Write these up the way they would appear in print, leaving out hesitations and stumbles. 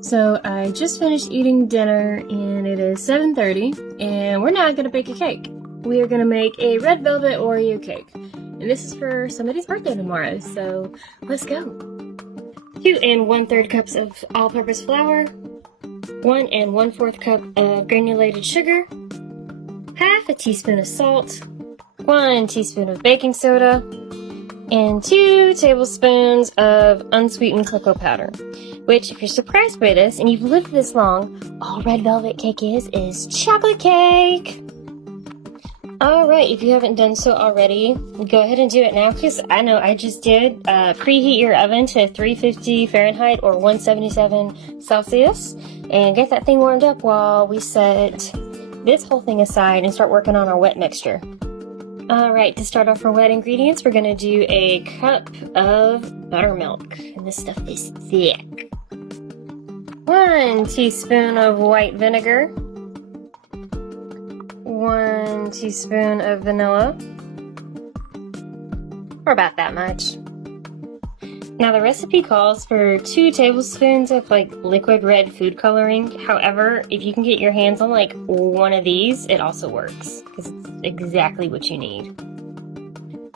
So I just finished eating dinner and it is 7:30 and we're now gonna bake a cake. We are gonna make a red velvet Oreo cake. And this is for somebody's birthday tomorrow, so let's go. 2 1/3 cups of all-purpose flour, 1 1/4 cup of granulated sugar, half a teaspoon of salt, 1 teaspoon of baking soda, and 2 tablespoons of unsweetened cocoa powder. Which, if you're surprised by this and you've lived this long, all red velvet cake is chocolate cake! Alright, if you haven't done so already, go ahead and do it now, because I know I just did. Preheat your oven to 350 Fahrenheit or 177 Celsius, and get that thing warmed up while we set this whole thing aside and start working on our wet mixture. Alright, to start off our wet ingredients, we're going to do a cup of buttermilk, and this stuff is thick. 1 teaspoon of white vinegar, 1 teaspoon of vanilla, or about that much. Now the recipe calls for 2 tablespoons of liquid red food coloring. However, if you can get your hands on one of these, it also works because it's exactly what you need.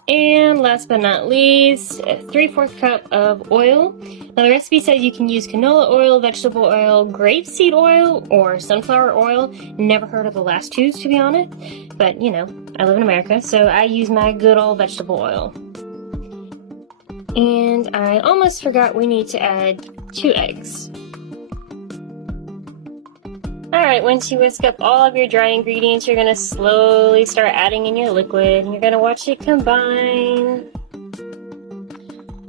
And last but not least, a 3/4 cup of oil. Now the recipe says you can use canola oil, vegetable oil, grapeseed oil, or sunflower oil. Never heard of the last two, to be honest. But, you know, I live in America, so I use my good old vegetable oil. And I almost forgot we need to add 2 eggs. Alright, once you whisk up all of your dry ingredients, you're going to slowly start adding in your liquid, and you're going to watch it combine.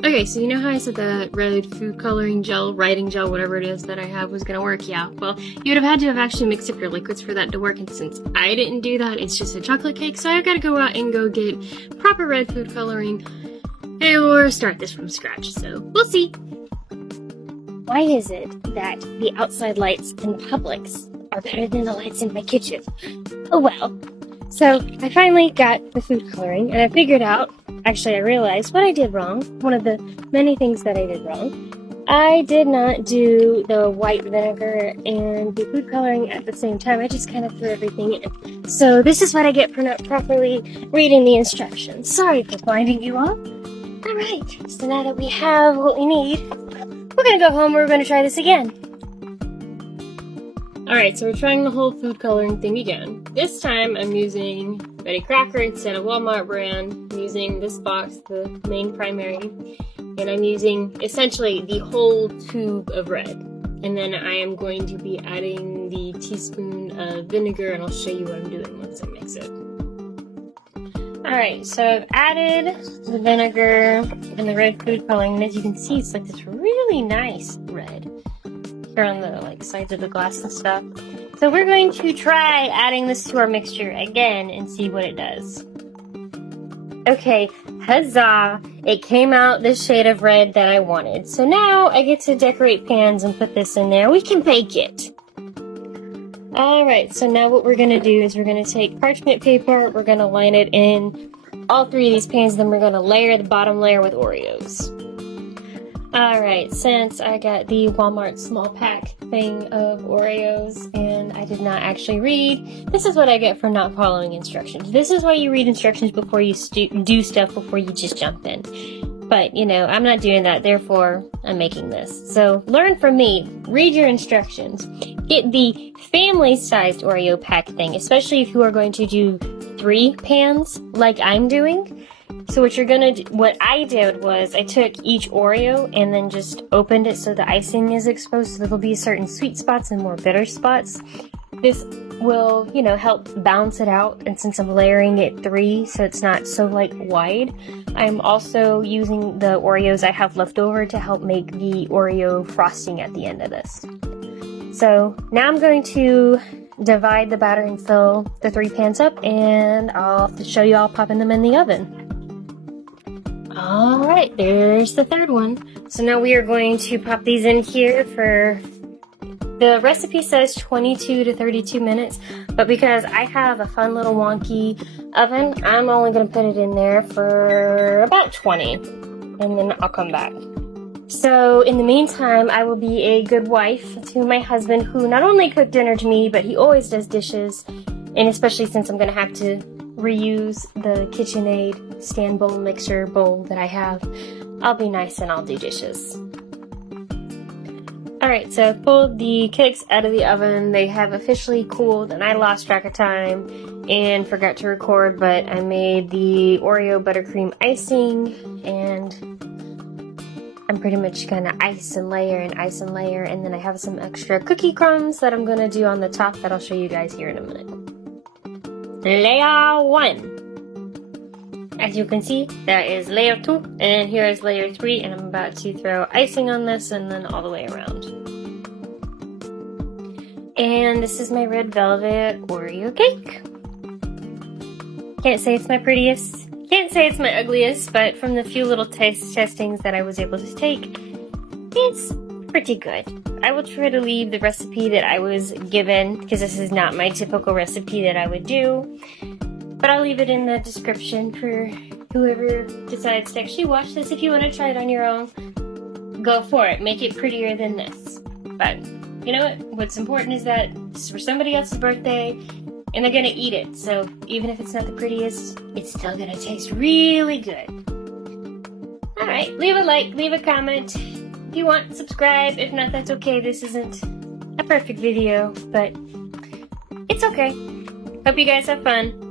Okay, so you know how I said that red food coloring gel, writing gel, whatever it is that I have was going to work? Yeah, well, you would have had to have actually mixed up your liquids for that to work, and since I didn't do that, it's just a chocolate cake, so I've got to go out and go get proper red food coloring, or start this from scratch, so we'll see. Why is it that the outside lights in Publix are better than the lights in my kitchen? Oh well. So I finally got the food coloring, and I figured out, actually I realized what I did wrong. One of the many things that I did wrong. I did not do the white vinegar and the food coloring at the same time. I just kind of threw everything in. So this is what I get for not properly reading the instructions. Sorry for blinding you all. Alright, so now that we have what we need, we're gonna go home and we're gonna try this again. Alright, so we're trying the whole food coloring thing again. This time I'm using Betty Crocker instead of Walmart brand. I'm using this box, the main primary, and I'm using essentially the whole tube of red. And then I am going to be adding the teaspoon of vinegar, and I'll show you what I'm doing once I mix it. Alright, so I've added the vinegar and the red food coloring, and as you can see, it's like this really nice red here on the sides of the glass and stuff. So we're going to try adding this to our mixture again and see what it does. Okay, huzzah! It came out this shade of red that I wanted. So now I get to decorate pans and put this in there. We can bake it! Alright, so now what we're going to do is we're going to take parchment paper, we're going to line it in all 3 of these pans, then we're going to layer the bottom layer with Oreos. Alright, since I got the Walmart small pack thing of Oreos and I did not actually read, this is what I get for not following instructions. This is why you read instructions before you do stuff, before you just jump in. But, you know, I'm not doing that, therefore I'm making this. So learn from me, read your instructions. Get the family-sized Oreo pack thing, especially if you are going to do 3 pans like I'm doing. So what I did was I took each Oreo and then just opened it so the icing is exposed, so there'll be certain sweet spots and more bitter spots. This will, you know, help balance it out, and since I'm layering it 3 so it's not so wide, I'm also using the Oreos I have left over to help make the Oreo frosting at the end of this. So now I'm going to divide the batter and fill the 3 pans up, and I'll show you all popping them in the oven. Alright, there's the 3rd one. So now we are going to pop these in here for, the recipe says 22 to 32 minutes, but because I have a fun little wonky oven, I'm only going to put it in there for about 20, and then I'll come back. So in the meantime, I will be a good wife to my husband, who not only cooked dinner to me, but he always does dishes. And especially since I'm going to have to reuse the KitchenAid stand bowl mixer bowl that I have, I'll be nice and I'll do dishes. Alright, so I've pulled the cakes out of the oven. They have officially cooled and I lost track of time and forgot to record, but I made the Oreo buttercream icing, and I'm pretty much gonna ice and layer, and then I have some extra cookie crumbs that I'm gonna do on the top that I'll show you guys here in a minute. Layer 1. As you can see, that is layer 2, and here is layer 3, and I'm about to throw icing on this and then all the way around. And this is my red velvet Oreo cake. Can't say it's my prettiest, can't say it's my ugliest, but from the few little taste testings that I was able to take, it's pretty good. I will try to leave the recipe that I was given, because this is not my typical recipe that I would do, but I'll leave it in the description for whoever decides to actually watch this. If you want to try it on your own, go for it. Make it prettier than this. But you know what? What's important is that it's for somebody else's birthday, and they're gonna eat it. So even if it's not the prettiest, it's still gonna taste really good. Alright, leave a like, leave a comment. If you want, subscribe. If not, that's okay. This isn't a perfect video, but it's okay. Hope you guys have fun.